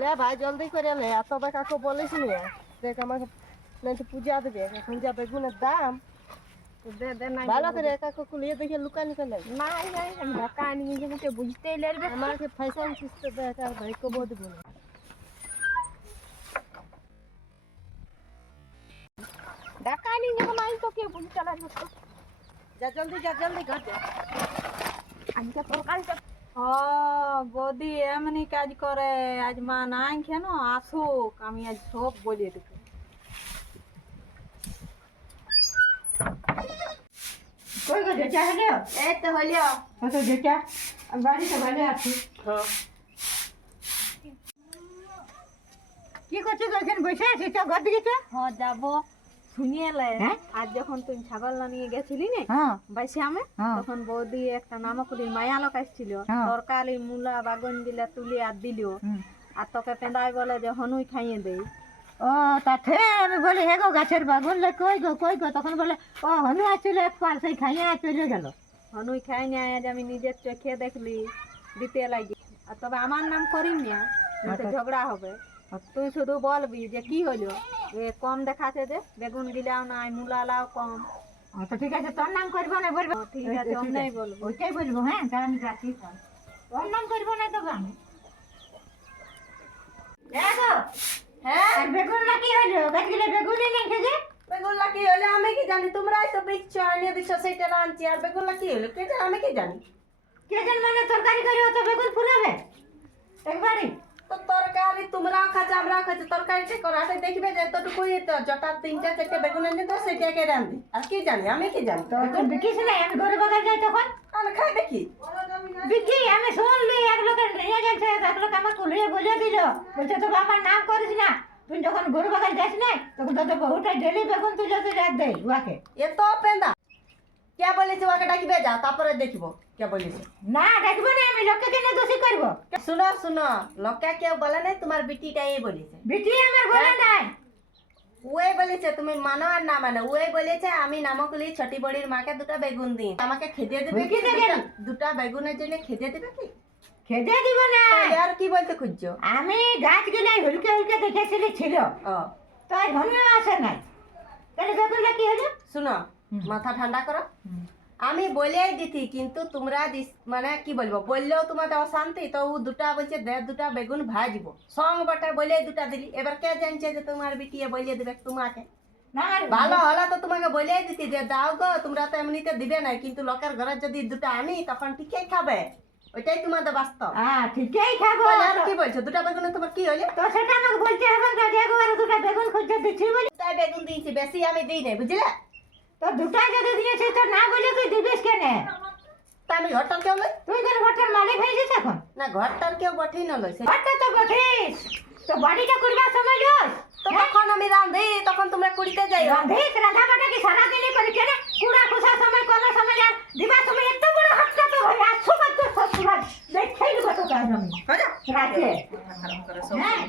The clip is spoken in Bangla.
লে ভাই জলদি করে লে। আর তবে কাকু বলিস নি। দেখ আমাকে নাই তো পূজা দেবে। এখন যা বেগুনের দাম। দে দে নাই ভালো করে কাকু কুলিয়ে দেখে লুকানি ফেলে নাই নাই আমি ঢাকা আনি নিজেকে বুঝতেই লাগবে আমাকে ফ্যাশন সিস্টেম দেখ আর ভাই কবো দেবো না। ঢাকা আনি যখন আমি তো কে বুঝতে লাগবে তো যা জলদি যা জলদি ঘর যা। আমি তো তরকারিটা ও বৌদি এমনি কাজ করে। আজ মা নাই কেন আসুক আমি আজ সব বলিয়ে দেবো। কই গো যেটা হলো এই তো হলো কত যেটা বাড়িতে ভালো আছি। কি করছ বসে আছিস ঘর দিকে তো হ্যাঁ যাব। শুনিয়ে লে। হ্যাঁ? যখন তুই ছাগল না নিয়ে গেছিলি নে হ্যাঁ। বাইসে হ্যাঁ। তখন বৌদি একটা নামকুলির মায়া লোক আসছিল। তরকারি মূলা বাগন দিলে তুলি আর দিল আর তোকে পেঁদাই বলে যে হনুই খাইয়ে দেই। ও তাতে আমি বলি হে গো গাছের বাগুন লে কই গো কই গো? তখন বলে ও হনু আসছিল এক পাল সেই খাইয়ে চলে গেল। হনুই খাই না আমি নিজের চোখে দেখলি দিতে লাগি। আর তবে আমার নাম করিম না আচ্ছা। ঝগড়া হবে। আর তুই শুধু বলবি যে কি হলো? এ কম দেখাচ্ছে যে বেগুন গিলাও নাই মূলা লাও কম। আচ্ছা ঠিক আছে তোর নাম করব না বলব? ঠিক আছে অমনি বলব। ওইটাই বলব হ্যাঁ? তার আমি রাখি তোর নাম করব না তো আমি? হ্যাঁ? হ্যাঁ বেগুন না কি হলো? গাছগুলো বেগুনই নেই খেয়ে বেগুনলা কি হলো? আমি কি জানি? তোমরাই তো বিচ্ছ আনিয়ে দিচ্ছ সেইটা আনছি। আর বেগুনলা কি হলো? কে জানে? আমি কি জানি? কে যেন মানে তরকারি করে অত বেগুন ফুরাবে একবারই তো তরকারি তোমরাও খাচ্ছ আমরাও খাচ্ছি তরকারিটা করাতে দেখবে যে এতটুকুই তো জটা তিনটা চারটে বেগুন এনে তো সেটাকে রান্ধি আর কি জানি আমি কি জানি? তো বিকিস না আমি গরু বাগান যাই তখন? আর খাইবে কি? বিকি আমি শুনলি এক লোকের নিয়ে গেছে এক লোক আমার কুলিয়ে বলে দিল। বলছে তোকে আমার নাম করিস না। তুই যখন গরু বাগান যাস না তখন তোদের বহুটা ডেলি বেগুন তুলে তুই রাখ দেয় উহাকে এ তো পেন্দা। কে বলেছে ওকে ডাকিবে? যা তারপরে দেখব কে বলেছে। না ডাকবো না আমি লোককে কেন দোষী করব? শুনো শুনো লোকে কেউ বলে নাই তোমার বিটিটা বিটিটাই বলেছে। বিটি আমার বলে নাই। ওই বলেছে তুমি মানো আর না মানো। ওই বলেছে আমি নামকুলি ছোটি বড়ির মাকে দুটো বেগুন দিই। আমাকে খেতে দেবে কি? দুটা- বেগুনের জন্য খেতে দেবে কি? খেতে দিব না। আর কি বলতে খুঁজছো? আমি গাছ গাছগুলো হুলকে হুলকে দেখেছিলি ছিল ও। তাই ধন্য আসে নাই। তাহলে বেগুনটা কি হলো? শুনো। মাথা ঠান্ডা করো। আমি বলেই দিতি কিন্তু তোমরা মানে কি বলব বললেও তোমাদের অশান্তি তো ও দুটা বলছে দে দুটা বেগুন ভাজবো। সং বটে বলে দুটা দিলি। এবার কে জানছে যে তোমার বিটিয়ে বলে দেবে তোমাকে? ভালো হলে তো তোমাকে বলেই দিতি যে দাও গো তোমরা তো এমনিতে দিবে না কিন্তু লোকের ঘরে যদি দুটা আনি তখন ঠিকই খাবে। ওইটাই তোমাদের বাস্তব। হ্যাঁ ঠিকই খাব। আর কি বলছো? দুটা বেগুনে তোমার কি হইলে? তো সেটা আমাকে বলতে হবে না যে একবারে দুটো বেগুন খুঁজতে দিচ্ছি বলি। তাই বেগুন দিয়েছি বেশি আমি দিই নাই বুঝলে? তো দুটা যদি দিয়েছিস তো না বলে তুই দিবিস কেন? তা আমি ঘরটার কেউ লই তুই তোর ঘরটার মালিক হয়েছিস এখন? না ঘরটার কেউ বটেই না লই সে- ঘরটা তো বঠিস তো বাড়িটা করবার সময় লোস? তো তখন আমি রান্ধি তখন তোমরা কুড়িতে যাই রাঁধিস রাধা বাটা কি সারাদিনই করি কেন? কুড়া খুশা সময় কোনো সময় আর দিবার সময় এত বড় হাতটা তো হয় আর সুপার তোর শ্বশুর দেখেই দেবো তোকে আজ আমি। রাখে। হ্যাঁ।